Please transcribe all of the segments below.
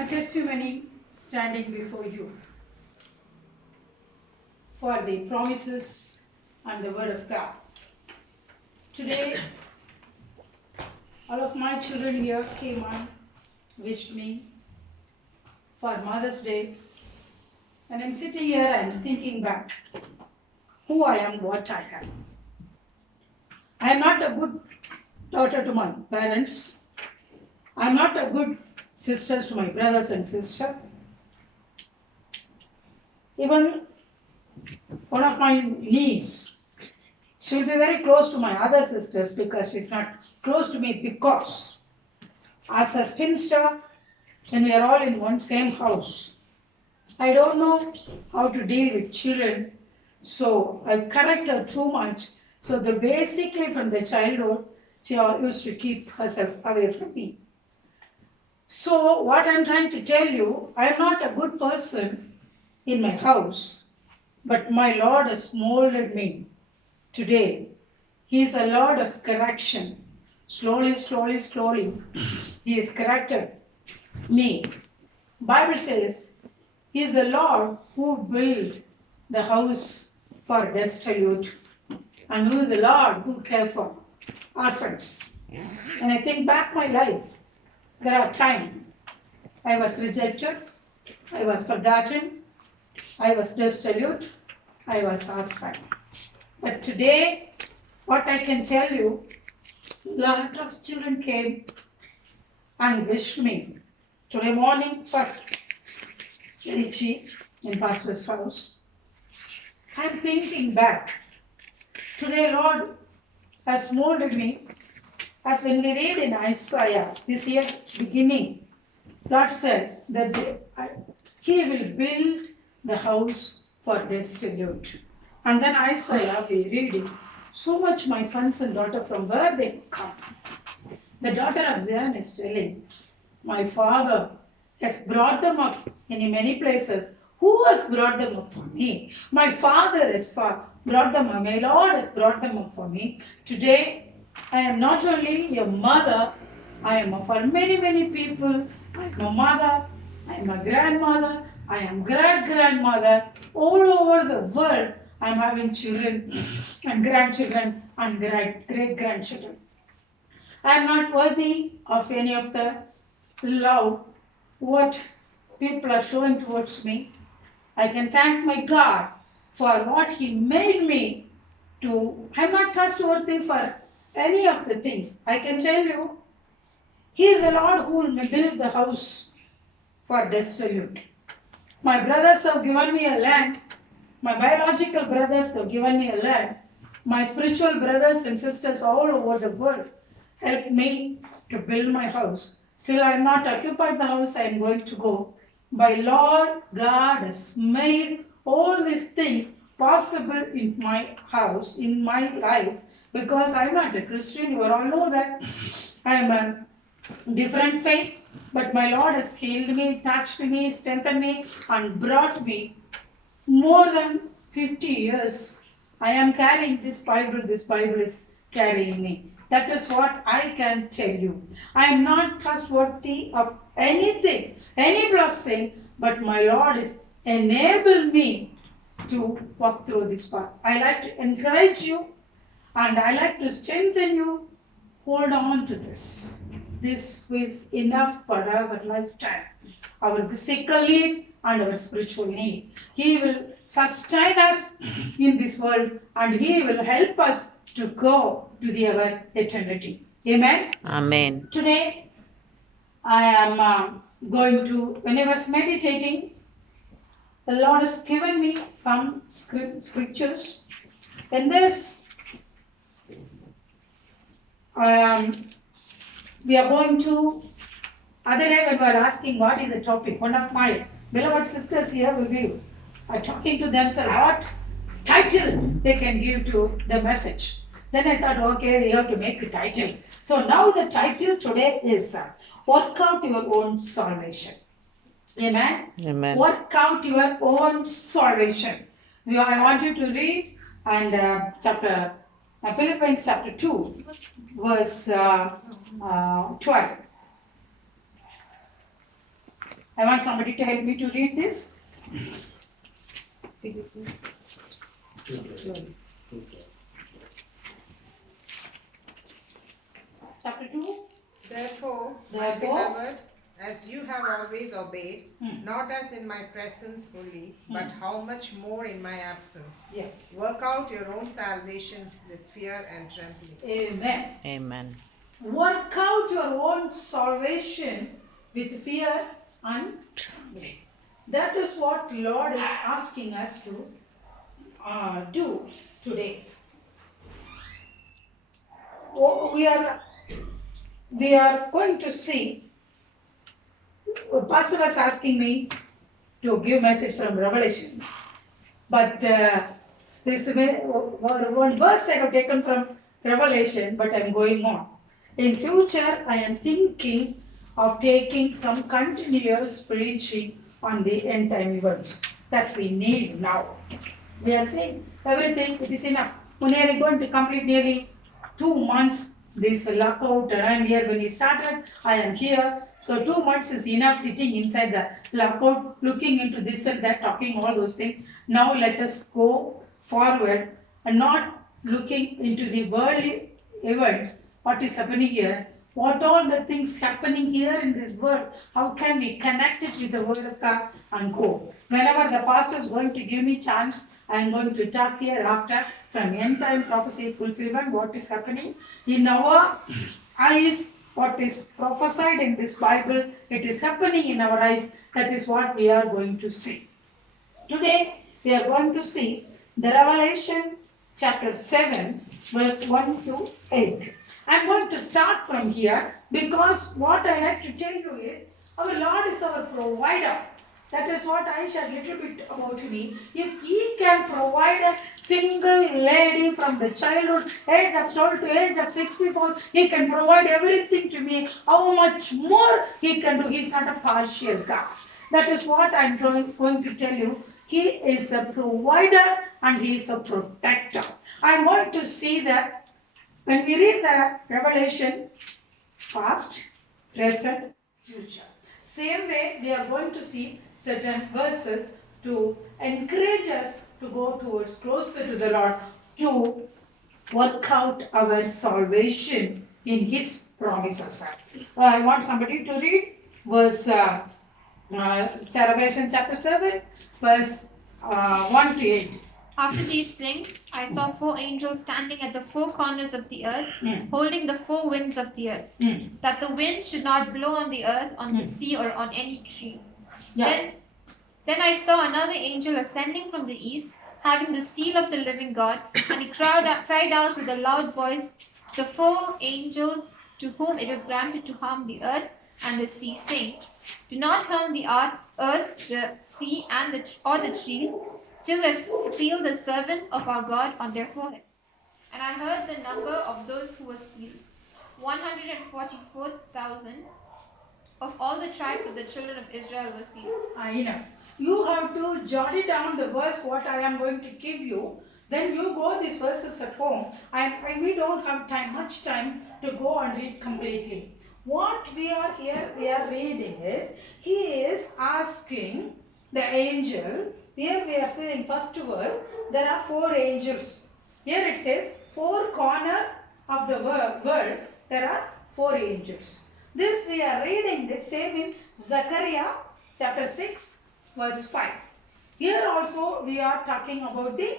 am a testimony standing before you for the promises and the word of God. Today, all of my children here came and wished me for Mother's Day. And I'm sitting here and thinking back who I am, what I am. I am not a good daughter to my parents. I am not a good sister to my brothers and sisters. Even one of my niece, she will be very close to my other sisters because she's not close to me because as a spinster, when we are all in one same house, I don't know how to deal with children, so I correct her too much. So basically from the childhood, she used to keep herself away from me. So what I'm trying to tell you, I'm not a good person in my house, but my Lord has molded me today. He is a Lord of correction. Slowly, slowly, slowly, He has corrected me. Bible says, He is the Lord who built the house for destitute, and who is the Lord who cares for orphans. When I think back my life, there are times I was rejected, I was forgotten, I was destitute, I was orphan. But today, what I can tell you, a lot of children came and wished me. Today morning, first, Richie in Pastor's house. I'm thinking back. Today, Lord has molded me. As when we read in Isaiah, this year's beginning, Lord said that He will build the house for destitute. And then Isaiah, we read it. So much my sons and daughters from where they come. The daughter of Zion is telling, my father has brought them up in many places. Who has brought them up for me? My father has brought them up. My Lord has brought them up for me. Today, I am not only a mother, I am for many, many people. I am a mother, I am a grandmother, I am great-grandmother. All over the world, I am having children and grandchildren and great-grandchildren. I am not worthy of any of the love what people are showing towards me. I can thank my God for what He made me to. I am not trustworthy for any of the things. I can tell you, He is the Lord who will build the house for destitute. My brothers have given me a land. My biological brothers have given me a land. My spiritual brothers and sisters all over the world helped me to build my house. Still, I am not occupied the house I am going to go. My Lord God has made all these things possible in my house, in my life, because I am not a Christian. You all know that. I am a different faith, but my Lord has healed me, touched me, strengthened me, and brought me more than 50 years. I am carrying this Bible is carrying me. That is what I can tell you. I am not trustworthy of anything, any blessing, but my Lord is enabled me to walk through this path. I like to encourage you and I like to strengthen you. Hold on to this. This is enough for our lifetime, our physical need and our spiritual need. He will sustain us in this world and He will help us to go to our eternity. Amen? Amen. Today, I am going to, when I was meditating, the Lord has given me some scriptures. In this, we are going to, other day when we were asking what is the topic, one of my beloved sisters here will be talking to themselves what title they can give to the message. Then I thought, okay, we have to make a title. So now the title today is Work Out Your Own Salvation. Amen? Amen. Work out your own salvation. I want you to read and Philippians chapter 2, verse 12. I want somebody to help me to read this. Chapter 2. Therefore, my beloved, as you have always obeyed, not as in my presence only, but how much more in my absence. Yeah. Work out your own salvation with fear and trembling. Amen. Amen. Work out your own salvation with fear and trembling. That is what Lord is asking us to do today. Oh, we are going to see. Pastor was asking me to give message from Revelation, but this one verse I have taken from Revelation, but I am going on. In future, I am thinking of taking some continuous preaching on the end time events that we need now. We are saying everything, it is enough. When we are going to complete nearly 2 months this lockout, and I am here when we started, I am here. So 2 months is enough sitting inside the lockout, looking into this and that, talking all those things. Now let us go forward and not looking into the worldly events, what is happening here, what all the things happening here in this world, how can we connect it with the word of God and go. Whenever the pastor is going to give me chance, I am going to talk here after from end time prophecy fulfillment, what is happening in our eyes, what is prophesied in this Bible, it is happening in our eyes, that is what we are going to see. Today we are going to see the Revelation chapter 7 verse 1 to 8. I am going to start from here because what I like to tell you is our Lord is our provider. That is what I shared little bit about me. If He can provide a single lady from the childhood age of 12 to age of 64, He can provide everything to me. How much more He can do? He is not a partial God. That is what I am going to tell you. He is a provider and He is a protector. I am going to see that when we read the Revelation, past, present, future. Same way we are going to see certain verses to encourage us to go towards closer to the Lord, to work out our salvation in His promises. I want somebody to read verse Revelation chapter 7, verse 1 to 8. After these things, I saw 4 angels standing at the 4 corners of the earth, holding the 4 winds of the earth, that the wind should not blow on the earth, on the sea, or on any tree. Yeah. Then I saw another angel ascending from the east, having the seal of the living God, and he cried out with a loud voice to the 4 angels to whom it was granted to harm the earth and the sea, saying, Do not harm the earth, the sea, and the trees, till we have sealed the servants of our God on their foreheads. And I heard the number of those who were sealed, 144,000 of all the tribes of the children of Israel were sealed. Enough. You have to jot it down the verse what I am going to give you. Then you go these verses at home. We don't have much time to go and read completely. What we are reading is, he is asking the angel. Here we are saying first verse, there are 4 angels. Here it says 4 corner of the world, there are 4 angels. This we are reading the same in Zechariah chapter 6 verse 5. Here also we are talking about the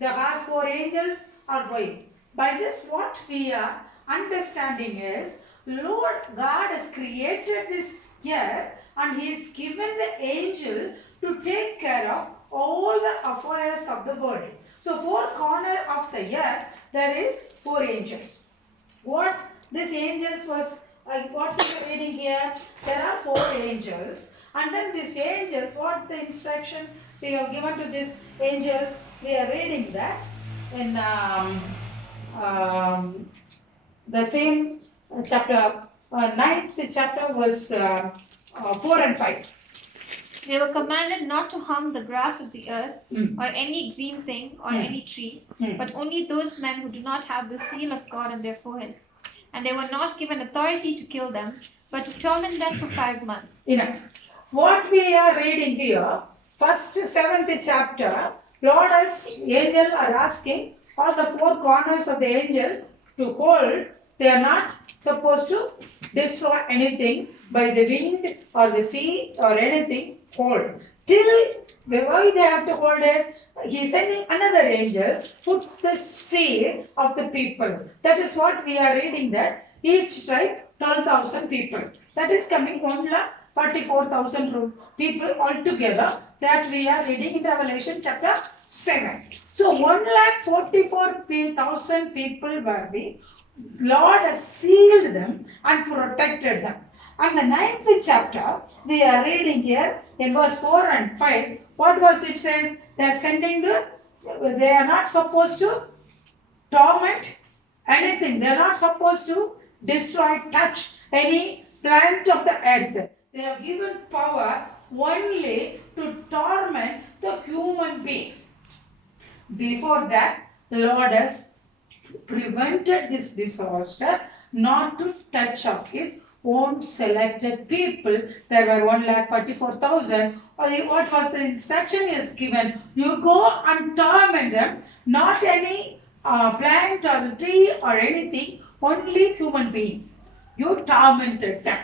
4 angels are going. By this what we are understanding is, Lord God has created this earth and He has given the angel to take care of all the affairs of the world. So 4 corner of the earth there is 4 angels. What this angels was, what we are reading here, there are 4 angels, and then these angels, what the instruction they have given to these angels, we are reading that in the same chapter, 9th chapter verse 4 and 5. They were commanded not to harm the grass of the earth, or any green thing, or any tree, but only those men who do not have the seal of God on their foreheads. And they were not given authority to kill them, but to torment them for 5 months. Enough. what we are reading here, first 7th chapter, Lord as angel are asking all the four corners of the angel to hold. They are not supposed to destroy anything by the wind or the sea or anything. Hold. Till why they have to hold it? He is sending another angel, put the seal of the people. That is what we are reading that. Each tribe, 12,000 people. That is coming 1,44,000 people altogether that we are reading in Revelation chapter 7. So 1,44,000 people were the Lord has sealed them and protected them. And the 9th chapter, we are reading here in verse 4 and 5. What was it says? They are sending they are not supposed to torment anything. They are not supposed to destroy, touch any plant of the earth. They have given power only to torment the human beings. Before that, Lord has prevented this disaster not to touch of his own selected people. There were 1,44,000. What was the instruction is given? You go and torment them, not any plant or tree or anything, only human being. You tormented them.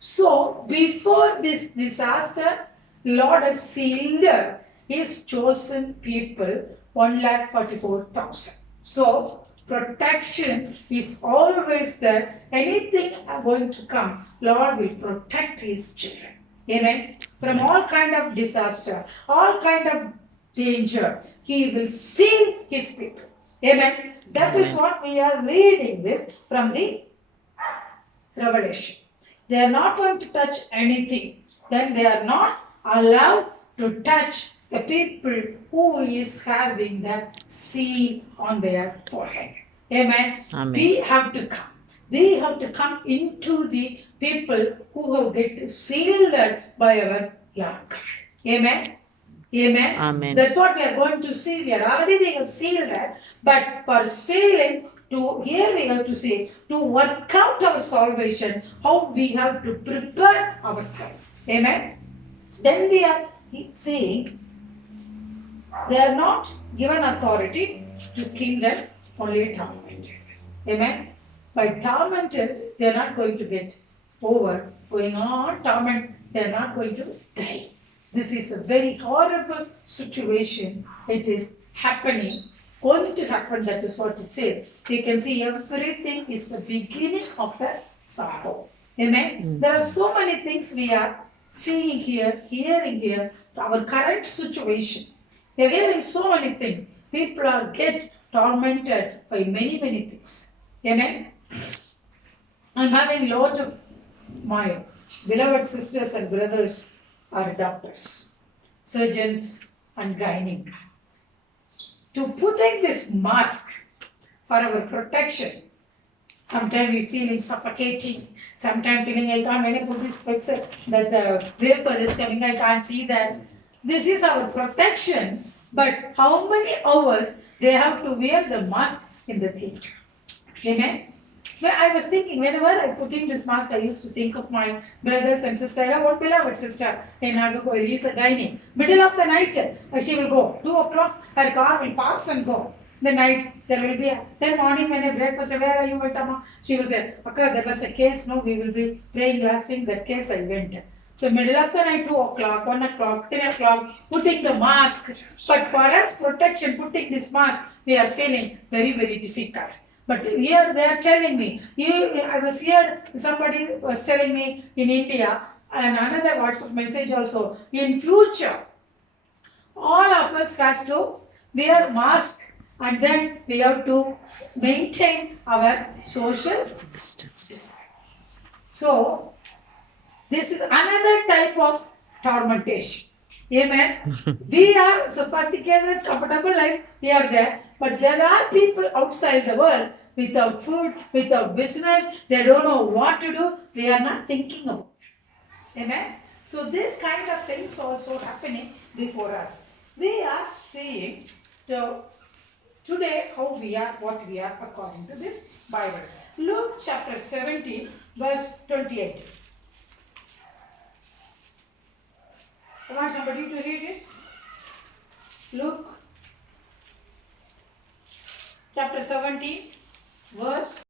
So, before this disaster, Lord has sealed his chosen people, 1,44,000. So, protection is always there. Anything going to come, Lord will protect his children. Amen. From all kind of disaster, all kind of danger, he will seal his people. Amen. That is what we are reading this from the Revelation. They are not going to touch anything. Then they are not allowed to touch the people who is having that seal on their forehead. Amen. Amen. We have to come. We have to come into the people who have get sealed by our Lord God. Amen. Amen. Amen. That's what we are going to see. We are already have sealed that. But for sealing, here we have to say, to work out our salvation, how we have to prepare ourselves. Amen. Then we are saying, they are not given authority to kill them, only tormented. Amen. By tormented, they are not going to get over. Going on torment, they are not going to die. This is a very horrible situation. It is happening. Going to happen, that is what it says. You can see everything is the beginning of the sorrow. Amen. There are so many things we are seeing here, hearing here, our current situation. We are hearing so many things. People are get tormented by many, many things. Amen. I'm having lot of my beloved sisters and brothers are doctors, surgeons and gynae. To putting this mask for our protection, sometimes we feeling suffocating, sometimes feeling I can't, when I put this specs, that wafer is coming, I can't see that. This is our protection, but how many hours they have to wear the mask in the theater? Amen. Well, I was thinking, whenever I put in this mask, I used to think of my brothers and sisters. I have one beloved sister in Nagakoil, he is a gynae. Middle of the night, she will go. 2 o'clock, her car will pass and go. The night, there will be then morning when I breakfast, where are you, Tama? She will say, Akka, there was a case, no, we will be praying lasting, that case I went. So middle of the night, 2 o'clock, 1 o'clock, 3 o'clock, putting the mask. But for us, protection, putting this mask, we are feeling very, very difficult. But here they are telling me, I was here, somebody was telling me in India, and another WhatsApp message also, in future, all of us has to wear mask and then we have to maintain our social Distance. So, this is another type of tormentation. Amen. We are sophisticated, comfortable life, we are there. But there are people outside the world without food, without business, they don't know what to do, they are not thinking about it. Amen. So this kind of things also happening before us. We are seeing today how we are, what we are according to this Bible. Luke chapter 17 verse 28. I want somebody to read it. Luke chapter 17, verse